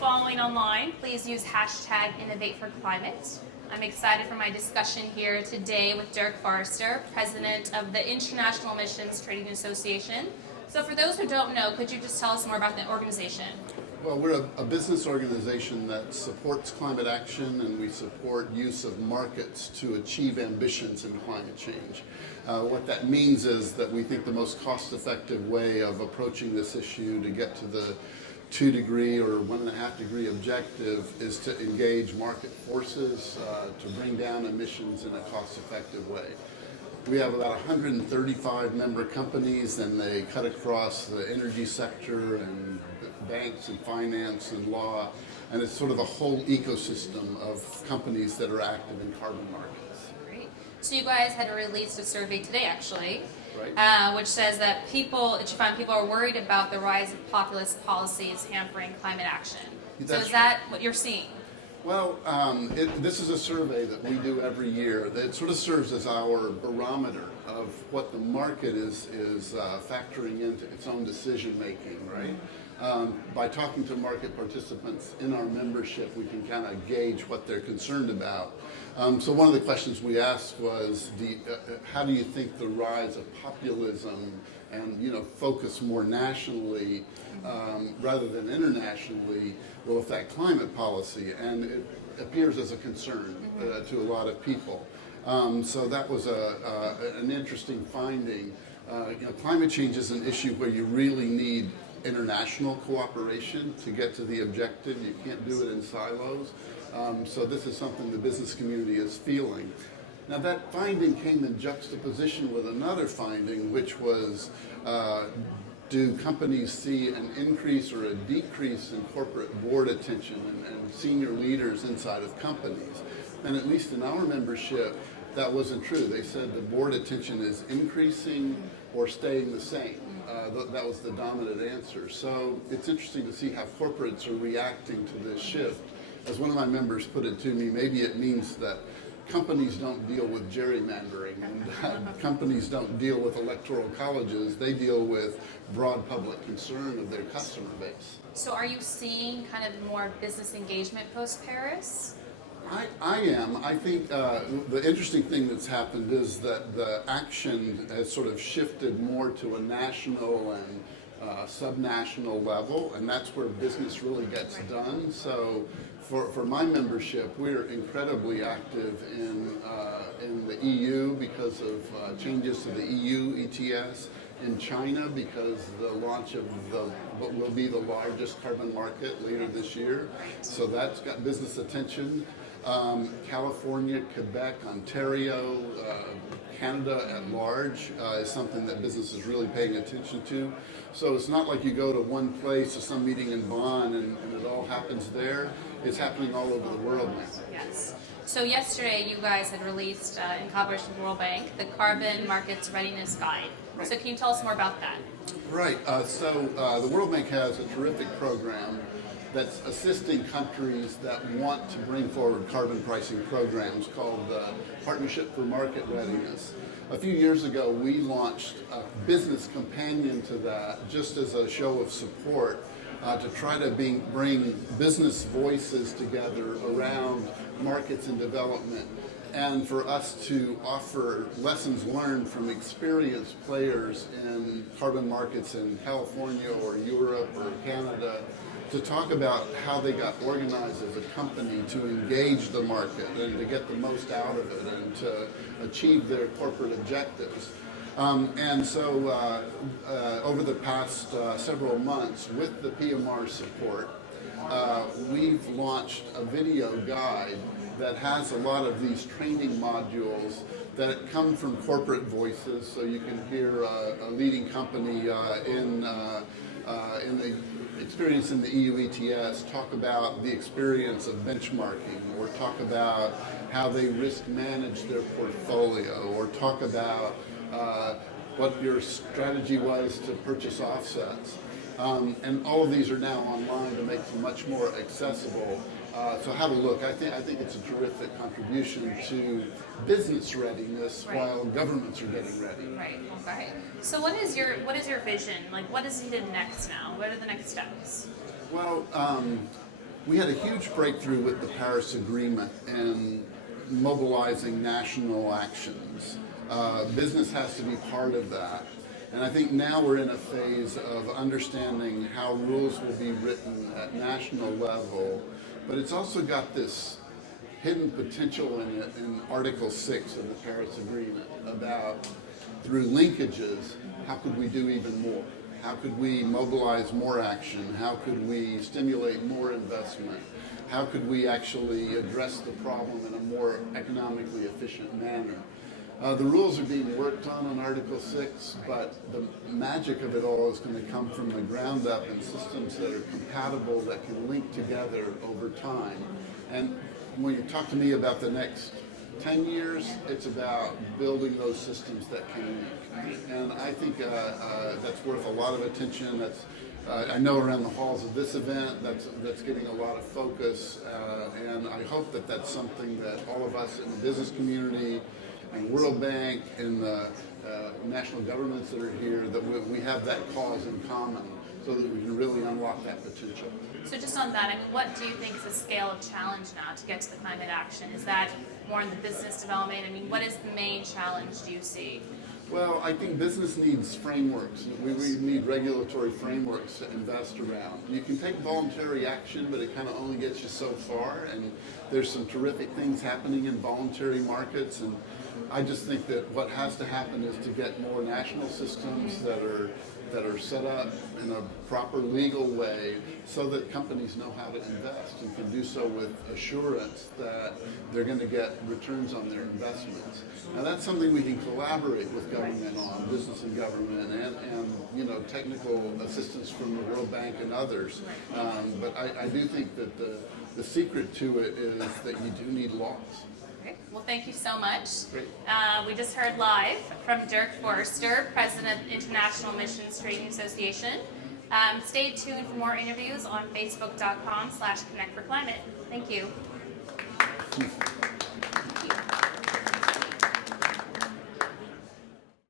following online, please use hashtag #InnovateForClimate. I'm excited for my discussion here today with Dirk Forrister, President of the International Emissions Trading Association. So for those who don't know, could you just tell us more about the organization? Well, we're a business organization that supports climate action, and we support use of markets to achieve ambitions in climate change. What that means is that we think the most cost-effective way of approaching this issue to get to the 2-degree or 1.5-degree objective is to engage market forces to bring down emissions in a cost-effective way. We have about 135 member companies, and they cut across the energy sector and banks and finance and law, and it's sort of a whole ecosystem of companies that are active in carbon markets. Great. So you guys had released a survey today, actually, right. Which says that you find people are worried about the rise of populist policies hampering climate action. So is that what you're seeing? Well, this is a survey that we do every year that sort of serves as our barometer of what the market is factoring into its own decision making, right? By talking to market participants in our membership, we can kind of gauge what they're concerned about. So one of the questions we asked was, how do you think the rise of populism and focus more nationally rather than internationally will affect climate policy? And it appears as a concern to a lot of people. So that was an interesting finding. Climate change is an issue where you really need international cooperation to get to the objective. You can't do it in silos. So this is something the business community is feeling. Now that finding came in juxtaposition with another finding, which was, do companies see an increase or a decrease in corporate board attention and senior leaders inside of companies? And at least in our membership, that wasn't true. They said the board attention is increasing or staying the same. That was the dominant answer. So it's interesting to see how corporates are reacting to this shift. As one of my members put it to me, maybe it means that companies don't deal with gerrymandering and companies don't deal with electoral colleges. They deal with broad public concern of their customer base. So are you seeing kind of more business engagement post-Paris? I am. I think the interesting thing that's happened is that the action has sort of shifted more to a national and subnational level, and that's where business really gets done. So for my membership, we're incredibly active in the EU because of changes to the EU ETS, in China because the launch of what will be the largest carbon market later this year. So that's got business attention. California, Quebec, Ontario, Canada at large is something that business is really paying attention to. So it's not like you go to one place to some meeting in Bonn and it all happens there. It's happening all over the world now. Yes. So yesterday you guys had released, in collaboration with the World Bank, the Carbon Markets Readiness Guide. Right. So can you tell us more about that? Right. So the World Bank has a terrific program that's assisting countries that want to bring forward carbon pricing programs called the Partnership for Market Readiness. A few years ago, we launched a business companion to that just as a show of support to try to bring business voices together around markets and development, and for us to offer lessons learned from experienced players in carbon markets in California or Europe or Canada to talk about how they got organized as a company to engage the market and to get the most out of it and to achieve their corporate objectives. And so over the past several months, with the PMR support, we've launched a video guide that has a lot of these training modules that come from corporate voices. So you can hear a leading company in the experience in the EU ETS talk about the experience of benchmarking, or talk about how they risk manage their portfolio, or talk about what your strategy was to purchase offsets. And all of these are now online to make them much more accessible. So have a look. I think it's a terrific contribution to business readiness while governments are getting ready. Right. Okay. So what is your vision? Like, what is needed next now? What are the next steps? Well, we had a huge breakthrough with the Paris Agreement and mobilizing national actions. Business has to be part of that. And I think now we're in a phase of understanding how rules will be written at national level, but it's also got this hidden potential in it in Article 6 of the Paris Agreement about, through linkages, how could we do even more? How could we mobilize more action? How could we stimulate more investment? How could we actually address the problem in a more economically efficient manner? The rules are being worked on Article 6, but the magic of it all is going to come from the ground up in systems that are compatible, that can link together over time. And when you talk to me about the next 10 years, it's about building those systems that can link. And I think that's worth a lot of attention. That's I know around the halls of this event, that's getting a lot of focus, and I hope that that's something that all of us in the business community and World Bank and the national governments that are here, that we have that cause in common so that we can really unlock that potential. So just on that, I mean, what do you think is the scale of challenge now to get to the climate action? Is that more in the business development? I mean, what is the main challenge do you see? Well, I think business needs frameworks. We need regulatory frameworks to invest around. You can take voluntary action, but it kind of only gets you so far, and there's some terrific things happening in voluntary markets, and I just think that what has to happen is to get more national systems that are set up in a proper legal way so that companies know how to invest and can do so with assurance that they're going to get returns on their investments. Now that's something we can collaborate with government on, business and government, and technical assistance from the World Bank and others. But I do think that the secret to it is that you do need laws. Okay. Well, thank you so much. Great. We just heard live from Dirk Forrister, President of the International Missions Trading Association. Stay tuned for more interviews on facebook.com/connectforclimate. Thank you.